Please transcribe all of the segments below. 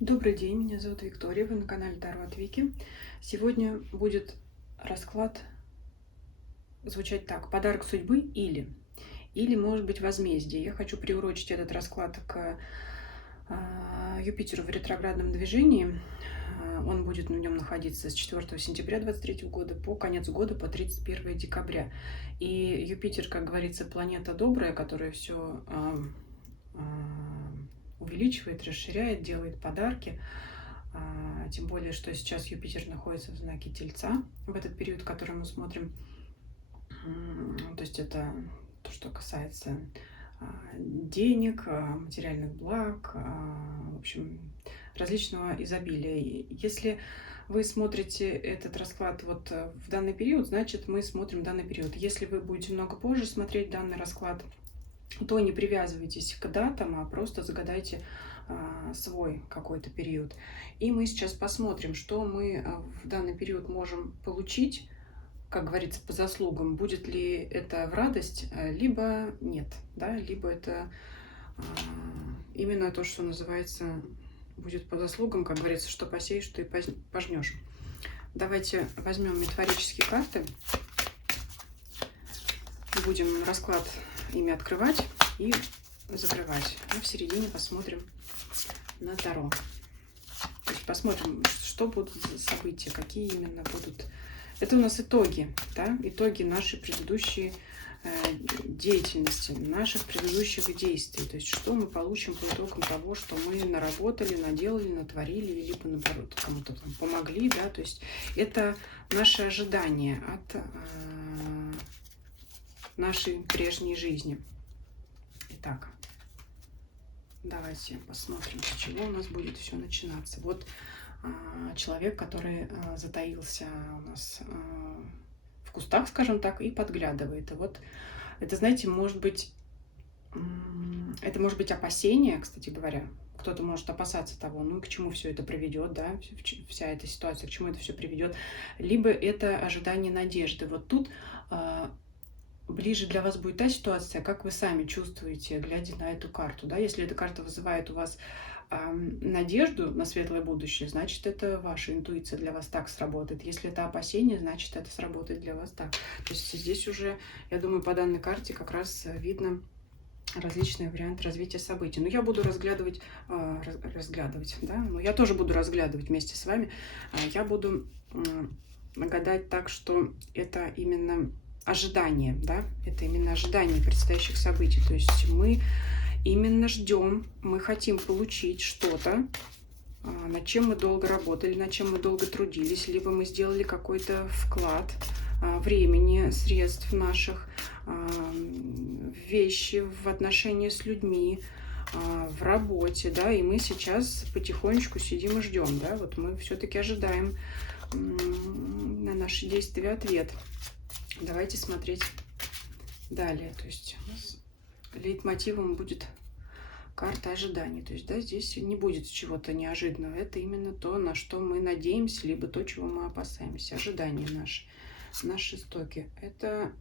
Добрый день, меня зовут Виктория, вы на канале Таро от Вики. Сегодня будет расклад звучать так: подарок судьбы или может быть возмездие. Я хочу приурочить этот расклад к Юпитеру в ретроградном движении. Он будет на нем находиться с 4 сентября 2023 года по конец года, по 31 декабря. И Юпитер, как говорится, планета добрая, которая все увеличивает, расширяет, делает подарки. Тем более, что сейчас Юпитер находится в знаке Тельца в этот период, который мы смотрим. То есть это то, что касается денег, материальных благ, в общем, различного изобилия. Если вы смотрите этот расклад вот в данный период, значит, мы смотрим данный период. Если вы будете много позже смотреть данный расклад, то не привязывайтесь к датам, а просто загадайте свой какой-то период. И мы сейчас посмотрим, что мы в данный период можем получить, как говорится, по заслугам. Будет ли это в радость, либо нет, да, либо это именно то, что называется, будет по заслугам, как говорится, что посеешь, что и пожнешь. Давайте возьмем метафорические карты, будем расклад ими открывать и закрывать. А в середине посмотрим на Таро. То есть посмотрим, что будут за события, какие именно будут. Это у нас итоги, да? Итоги нашей предыдущей деятельности, наших предыдущих действий. То есть что мы получим по итогам того, что мы наработали, наделали, натворили, либо наоборот кому-то там помогли, да? То есть это наши ожидания от нашей прежней жизни. Итак, давайте посмотрим, с чего у нас будет все начинаться. Вот человек, который затаился у нас в кустах, скажем так, и подглядывает. И вот это, знаете, может быть опасение, кстати говоря. Кто-то может опасаться того, ну к чему все это приведет, да, вся эта ситуация, к чему это все приведет. Либо это ожидание надежды. Вот тут ближе для вас будет та ситуация, как вы сами чувствуете, глядя на эту карту. Да? Если эта карта вызывает у вас надежду на светлое будущее, значит, это ваша интуиция для вас так сработает. Если это опасение, значит, это сработает для вас так. То есть здесь уже, я думаю, по данной карте как раз видно различные варианты развития событий. Но я буду разглядывать, да, но я тоже буду разглядывать вместе с вами. Я буду гадать так, что это именно ожидание, да, это именно ожидание предстоящих событий. То есть мы именно ждем, мы хотим получить что-то, над чем мы долго работали, над чем мы долго трудились, либо мы сделали какой-то вклад времени, средств наших, вещи в отношении с людьми, в работе, да, и мы сейчас потихонечку сидим и ждем, да, вот мы все-таки ожидаем на наши действия ответ. Давайте смотреть далее. То есть у нас лейтмотивом будет карта ожиданий. То есть, да, здесь не будет чего-то неожиданного. Это именно то, на что мы надеемся, либо то, чего мы опасаемся. Ожидания наши истоки. Это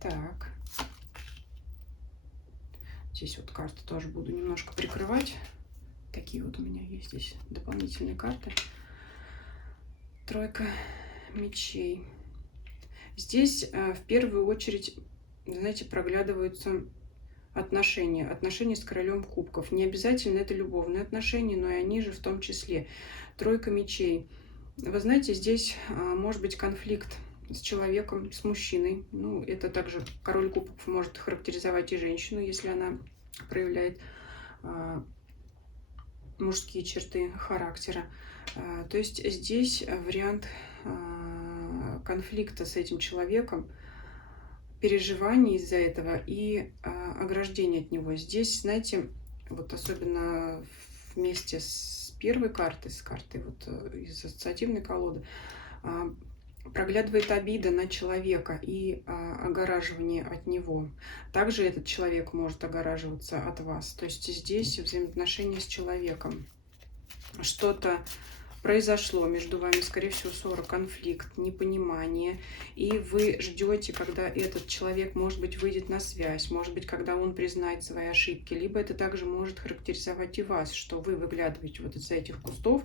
так. Здесь вот карты тоже буду немножко прикрывать. Такие вот у меня есть здесь дополнительные карты. Тройка мечей. Здесь в первую очередь, знаете, проглядываются отношения с королем кубков. Не обязательно это любовные отношения, но и они же в том числе. Тройка мечей. Вы знаете, здесь может быть конфликт с человеком, с мужчиной. Ну, это также король кубков может характеризовать и женщину, если она проявляет мужские черты характера. То есть здесь вариант конфликта с этим человеком, переживаний из-за этого и ограждения от него. Здесь, знаете, вот особенно вместе с первой картой, с картой вот из ассоциативной колоды, проглядывает обида на человека и огораживание от него. Также этот человек может огораживаться от вас. То есть здесь взаимоотношения с человеком. Что-то произошло между вами, скорее всего, ссора, конфликт, непонимание, и вы ждете, когда этот человек, может быть, выйдет на связь, может быть, когда он признает свои ошибки, либо это также может характеризовать и вас, что вы выглядываете вот из этих кустов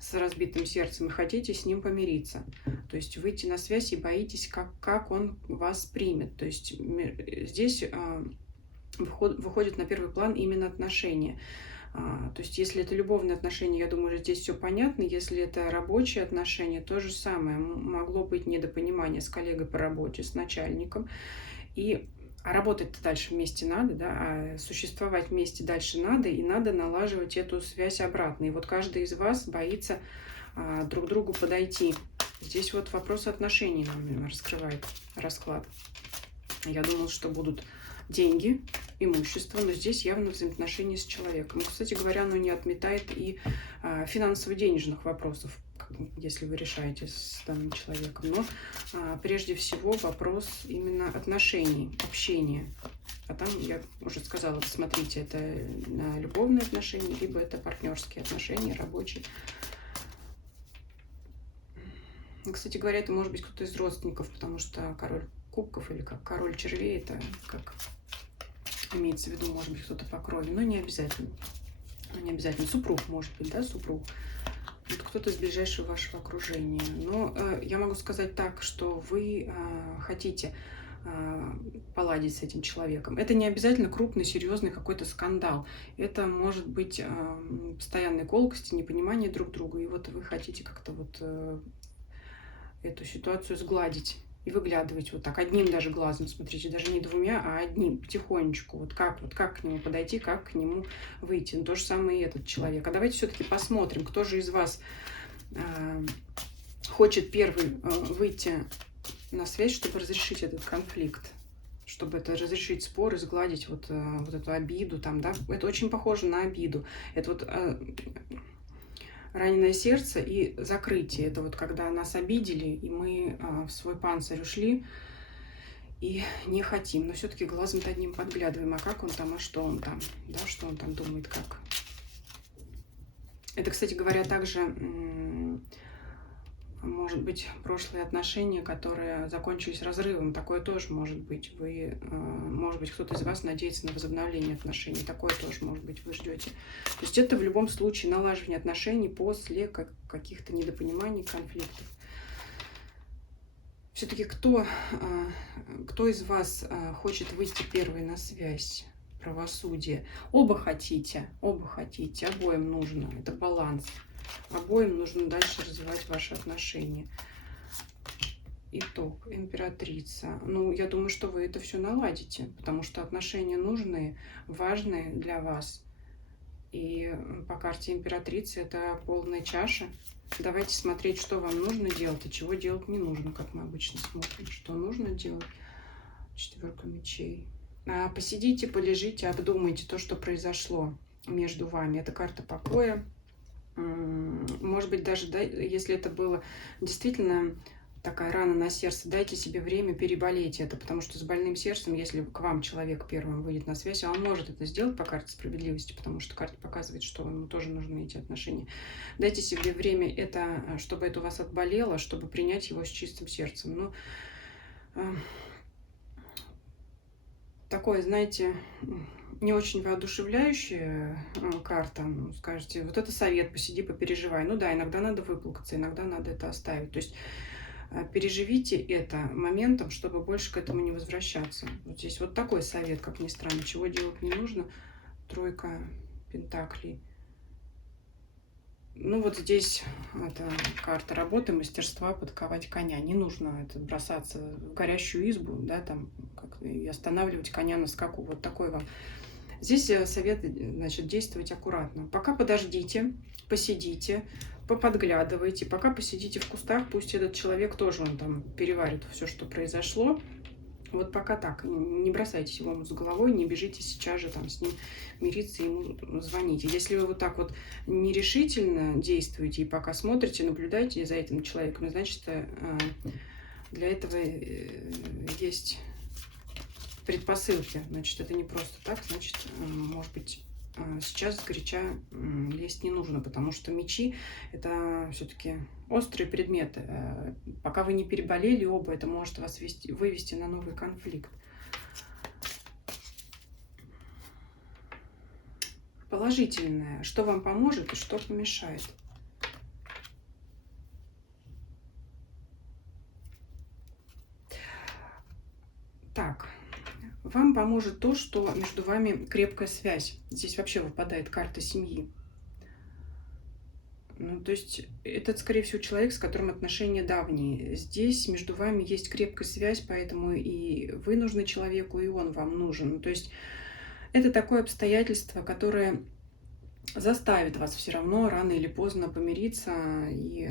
с разбитым сердцем и хотите с ним помириться. То есть выйти на связь и боитесь, как он вас примет. То есть здесь выходит на первый план именно отношения. То есть, если это любовные отношения, я думаю, здесь все понятно. Если это рабочие отношения, то же самое. Могло быть недопонимание с коллегой по работе, с начальником. А работать-то дальше вместе надо, да, а существовать вместе дальше надо, и надо налаживать эту связь обратно. И вот каждый из вас боится друг к другу подойти. Здесь вот вопрос отношений нам раскрывает расклад. Я думала, что будут деньги, имущество, но здесь явно взаимоотношения с человеком. И, кстати говоря, оно не отметает и финансово-денежных вопросов, если вы решаете с данным человеком. Но прежде всего вопрос именно отношений, общения. А там, я уже сказала, посмотрите, это любовные отношения, либо это партнерские отношения, рабочие. Кстати говоря, это может быть кто-то из родственников, потому что король кубков или как король червей, это как имеется в виду, может быть, кто-то по крови, но не обязательно. Не обязательно. Супруг, может быть, да, супруг. Вот кто-то из ближайшего вашего окружения. Но я могу сказать так, что вы хотите поладить с этим человеком. Это не обязательно крупный, серьезный какой-то скандал. Это может быть постоянные колкости, непонимание друг друга. И вот вы хотите как-то вот эту ситуацию сгладить. И выглядывать вот так, одним даже глазом, смотрите, даже не двумя, а одним, потихонечку. Вот как к нему подойти, как к нему выйти. Ну, то же самое и этот человек. А давайте все-таки посмотрим, кто же из вас хочет первый выйти на связь, чтобы разрешить этот конфликт, чтобы это разрешить спор и сгладить вот эту обиду там, да. Это очень похоже на обиду. Это вот раненое сердце и закрытие. Это вот когда нас обидели, и мы в свой панцирь ушли и не хотим. Но все-таки глазом-то одним подглядываем, а как он там, а что он там, да, что он там думает, как. Это, кстати говоря, также может быть прошлые отношения, которые закончились разрывом. Такое тоже может быть. Может быть, кто-то из вас надеется на возобновление отношений. Такое тоже, может быть, вы ждете. То есть это в любом случае налаживание отношений после каких-то недопониманий, конфликтов. Все-таки кто из вас хочет выйти первый на связь? Правосудие. Оба хотите, обоим нужно. Это баланс. Обоим нужно дальше развивать ваши отношения. Итог. Императрица. Ну, я думаю, что вы это все наладите, потому что отношения нужные, важные для вас. И по карте императрицы это полная чаша. Давайте смотреть, что вам нужно делать, и чего делать не нужно, как мы обычно смотрим. Что нужно делать. Четверка мечей. Посидите, полежите, обдумайте то, что произошло между вами. Это карта покоя. Может быть, даже если это было действительно такая рана на сердце, дайте себе время переболеть это, потому что с больным сердцем, если к вам человек первым выйдет на связь, он может это сделать по карте справедливости, потому что карта показывает, что ему тоже нужны эти отношения. Дайте себе время, чтобы это у вас отболело, чтобы принять его с чистым сердцем. Такое, знаете, не очень воодушевляющая карта. Скажете, вот это совет, посиди, попереживай. Ну да, иногда надо выплакаться, иногда надо это оставить. То есть переживите это моментом, чтобы больше к этому не возвращаться. Вот здесь вот такой совет, как ни странно. Чего делать не нужно. Тройка пентаклей. Ну вот здесь это карта работы, мастерства подковать коня. Не нужно бросаться в горящую избу, да, там, и останавливать коня на скаку. Вот такой вам. Здесь совет, значит, действовать аккуратно. Пока подождите, посидите, поподглядывайте. Пока посидите в кустах, пусть этот человек тоже он там переварит все, что произошло. Вот пока так. Не бросайтесь его с головой, не бежите сейчас же там с ним мириться, ему звоните. Если вы вот так вот нерешительно действуете и пока смотрите, наблюдаете за этим человеком, значит, для этого есть предпосылки. Значит, это не просто так, значит, может быть, сейчас сгоряча лезть не нужно, потому что мечи — это все-таки острые предметы. Пока вы не переболели оба, это может вас вывести на новый конфликт. Положительное. Что вам поможет и что помешает? Так, вам поможет то, что между вами крепкая связь. Здесь вообще выпадает карта семьи. Ну, то есть это, скорее всего, человек, с которым отношения давние. Здесь между вами есть крепкая связь, поэтому и вы нужны человеку, и он вам нужен. Ну, то есть это такое обстоятельство, которое заставит вас все равно рано или поздно помириться и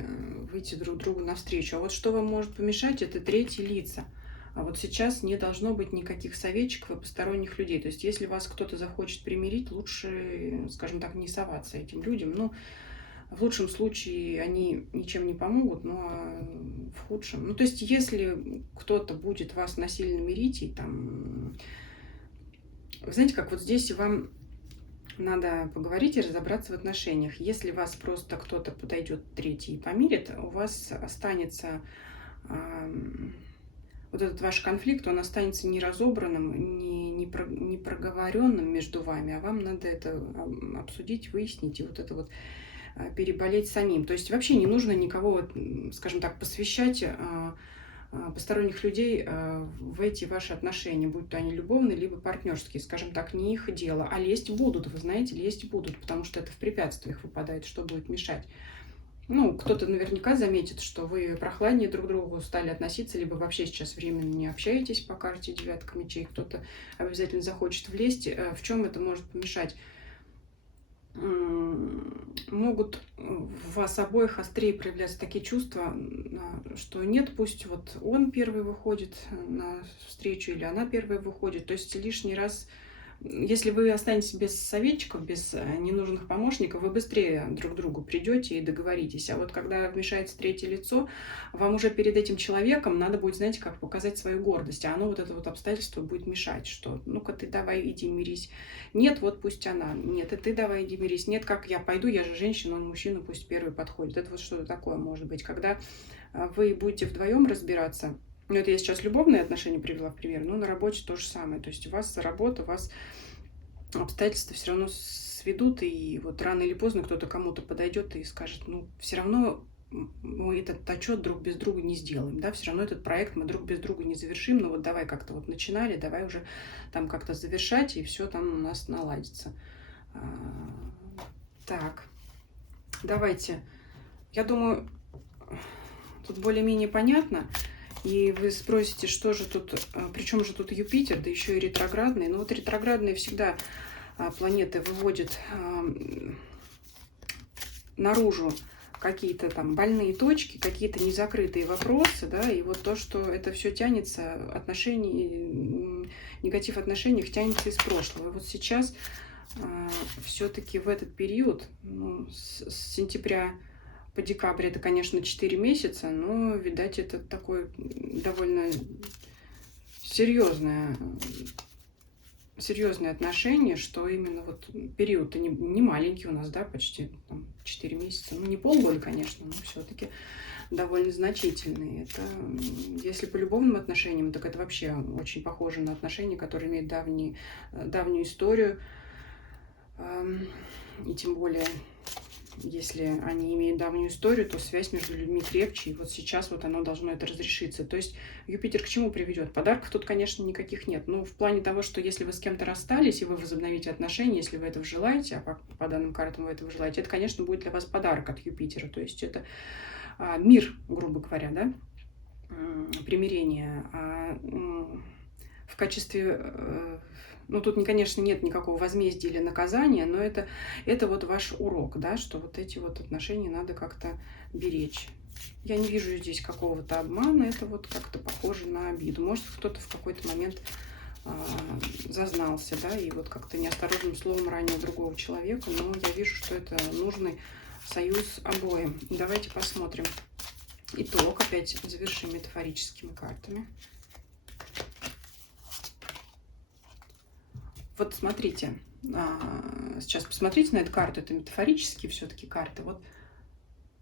выйти друг другу навстречу. А вот что вам может помешать, это третьи лица. А вот сейчас не должно быть никаких советчиков и посторонних людей. То есть если вас кто-то захочет примирить, лучше, скажем так, не соваться этим людям. Ну, в лучшем случае они ничем не помогут, но в худшем. Ну, то есть если кто-то будет вас насильно мирить, и там... Вы знаете, как вот здесь вам надо поговорить и разобраться в отношениях. Если вас просто кто-то подойдет третий и помирит, у вас останется вот этот ваш конфликт, он останется неразобранным, не проговоренным между вами, а вам надо это обсудить, выяснить и вот это вот переболеть самим. То есть вообще не нужно никого, скажем так, посвящать посторонних людей в эти ваши отношения, будь то они любовные, либо партнерские, скажем так, не их дело. А лезть будут, вы знаете, лезть будут, потому что это в препятствиях выпадает, что будет мешать. Ну, кто-то наверняка заметит, что вы прохладнее друг к другу стали относиться, либо вообще сейчас временно не общаетесь по карте девятка мечей, кто-то обязательно захочет влезть. В чем это может помешать? Могут в вас обоих острее проявляться такие чувства, что нет, пусть вот он первый выходит на встречу или она первая выходит. То есть лишний раз, если вы останетесь без советчиков, без ненужных помощников, вы быстрее друг к другу придете и договоритесь. А вот когда вмешается третье лицо, вам уже перед этим человеком надо будет, знаете, как показать свою гордость. А оно вот это вот обстоятельство будет мешать, что ну-ка ты давай иди мирись. Нет, вот пусть она. Нет, и ты давай иди мирись. Нет, как я пойду, я же женщина, он мужчина, пусть первый подходит. Это вот что-то такое может быть. Когда вы будете вдвоем разбираться, ну, это я сейчас любовные отношения привела в пример, но на работе то же самое. То есть у вас работа, у вас обстоятельства все равно сведут, и вот рано или поздно кто-то кому-то подойдет и скажет, ну, все равно мы этот отчет друг без друга не сделаем, да, все равно этот проект мы друг без друга не завершим, но вот давай как-то вот начинали, давай уже там как-то завершать, и все там у нас наладится. Так, давайте, я думаю, тут более-менее понятно. И вы спросите, что же тут, при чем же тут Юпитер, да еще и ретроградный. Ну вот ретроградные всегда планеты выводят наружу какие-то там больные точки, какие-то незакрытые вопросы, да, и вот то, что это все тянется, отношений, негатив в отношениях тянется из прошлого. И вот сейчас все-таки в этот период, ну, с сентября по декабрь это, конечно, 4 месяца, но, видать, это такое довольно серьезное отношение, что именно вот период-то не маленький у нас, да, почти там, 4 месяца. Ну, не полгода, конечно, но все-таки довольно значительный. Это, если по любовным отношениям, так это вообще очень похоже на отношения, которые имеют давнюю историю. И тем более, если они имеют давнюю историю, то связь между людьми крепче, и вот сейчас вот оно должно это разрешиться. То есть Юпитер к чему приведет? Подарков тут, конечно, никаких нет. Ну, в плане того, что если вы с кем-то расстались, и вы возобновите отношения, если вы этого желаете, а по данным картам вы этого желаете, это, конечно, будет для вас подарок от Юпитера. То есть это мир, грубо говоря, да, примирение. В качестве... Ну, тут, конечно, нет никакого возмездия или наказания, но это вот ваш урок, да, что вот эти вот отношения надо как-то беречь. Я не вижу здесь какого-то обмана, это вот как-то похоже на обиду. Может, кто-то в какой-то момент зазнался, да, и вот как-то неосторожным словом ранил другого человека, но я вижу, что это нужный союз обоим. Давайте посмотрим итог, опять завершим метафорическими картами. Вот смотрите, сейчас посмотрите на эту карту, это метафорические все-таки карты. Вот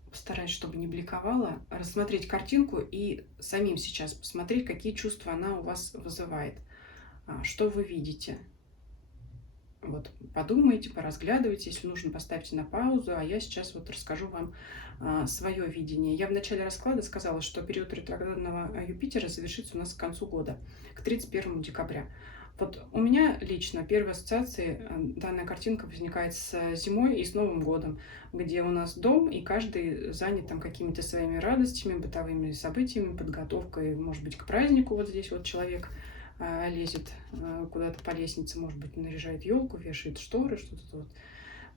постараюсь, чтобы не бликовала, рассмотреть картинку и самим сейчас посмотреть, какие чувства она у вас вызывает, что вы видите. Вот подумайте, поразглядывайте, если нужно, поставьте на паузу, а я сейчас вот расскажу вам свое видение. Я в начале расклада сказала, что период ретроградного Юпитера завершится у нас к концу года, к 31 декабря. Вот у меня лично первой ассоциацией данная картинка возникает с зимой и с Новым годом, где у нас дом, и каждый занят там какими-то своими радостями, бытовыми событиями, подготовкой, может быть, к празднику. Вот здесь вот человек лезет куда-то по лестнице, может быть, наряжает елку, вешает шторы, что-то вот.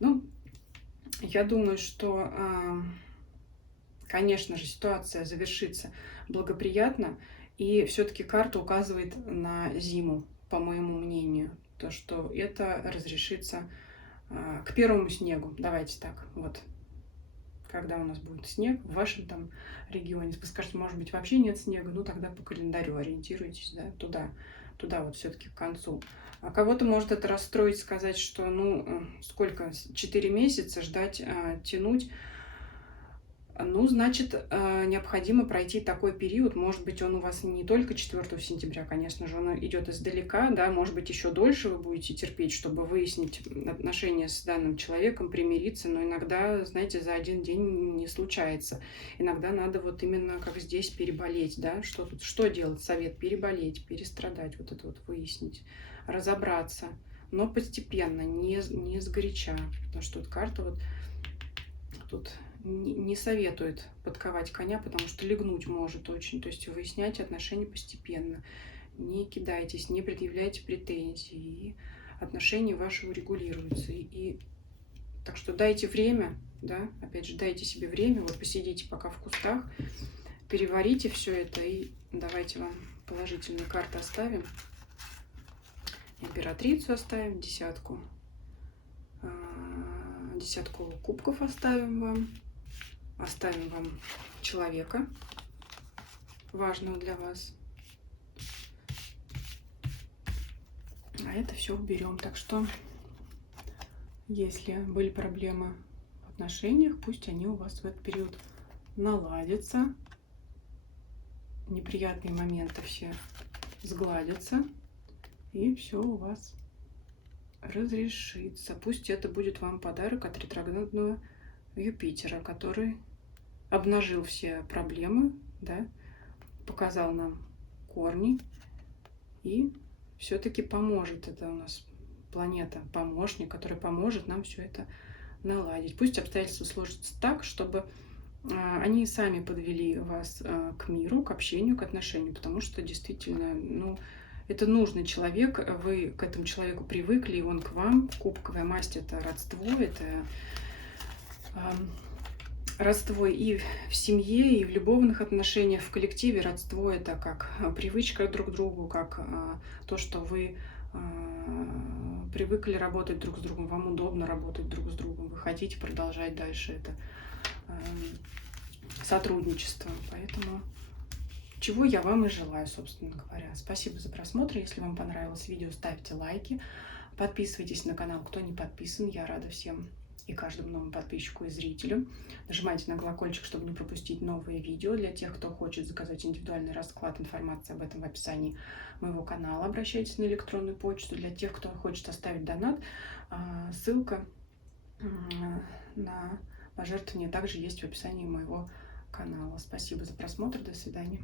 Ну, я думаю, что, конечно же, ситуация завершится благоприятно, и все-таки карта указывает на зиму, по моему мнению, то, что это разрешится к первому снегу. Давайте так, вот. Когда у нас будет снег в вашем там регионе. Вы скажете, может быть, вообще нет снега, ну тогда по календарю ориентируйтесь, да, туда вот все-таки к концу. А кого-то может это расстроить, сказать, что, ну, сколько, 4 месяца ждать, тянуть. Ну, значит, необходимо пройти такой период. Может быть, он у вас не только 4 сентября, конечно же, он идет издалека, да, может быть, еще дольше вы будете терпеть, чтобы выяснить отношения с данным человеком, примириться, но иногда, знаете, за один день не случается. Иногда надо вот именно как здесь переболеть, да, что делать? Совет: переболеть, перестрадать, вот это вот выяснить, разобраться, но постепенно, не сгоряча, потому что тут карта вот тут не советует подковать коня, потому что легнуть может очень. То есть выясняйте отношения постепенно. Не кидайтесь, не предъявляйте претензий. И отношения ваши урегулируются. Так что дайте время, да, опять же, дайте себе время, вот посидите пока в кустах, переварите все это, и давайте вам положительные карты оставим. Императрицу оставим, десятку кубков оставим вам. Оставим вам человека, важного для вас. А это все уберем. Так что, если были проблемы в отношениях, пусть они у вас в этот период наладятся. Неприятные моменты все сгладятся. И все у вас разрешится. Пусть это будет вам подарок от ретроградного Юпитера, который обнажил все проблемы, да, показал нам корни и все-таки поможет. Это у нас планета-помощник, который поможет нам все это наладить. Пусть обстоятельства сложатся так, чтобы они сами подвели вас к миру, к общению, к отношению, потому что действительно, ну, это нужный человек, вы к этому человеку привыкли, и он к вам. Кубковая масть — это родство, это родство и в семье, и в любовных отношениях, в коллективе. Родство — это как привычка друг к другу, как то, что вы привыкли работать друг с другом, вам удобно работать друг с другом, вы хотите продолжать дальше это сотрудничество. Поэтому чего я вам и желаю, собственно говоря. Спасибо за просмотр. Если вам понравилось видео, ставьте лайки, подписывайтесь на канал, кто не подписан. Я рада всем и каждому новому подписчику и зрителю. Нажимайте на колокольчик, чтобы не пропустить новые видео. Для тех, кто хочет заказать индивидуальный расклад, информация об этом в описании моего канала. Обращайтесь на электронную почту. Для тех, кто хочет оставить донат, ссылка на пожертвование также есть в описании моего канала. Спасибо за просмотр. До свидания.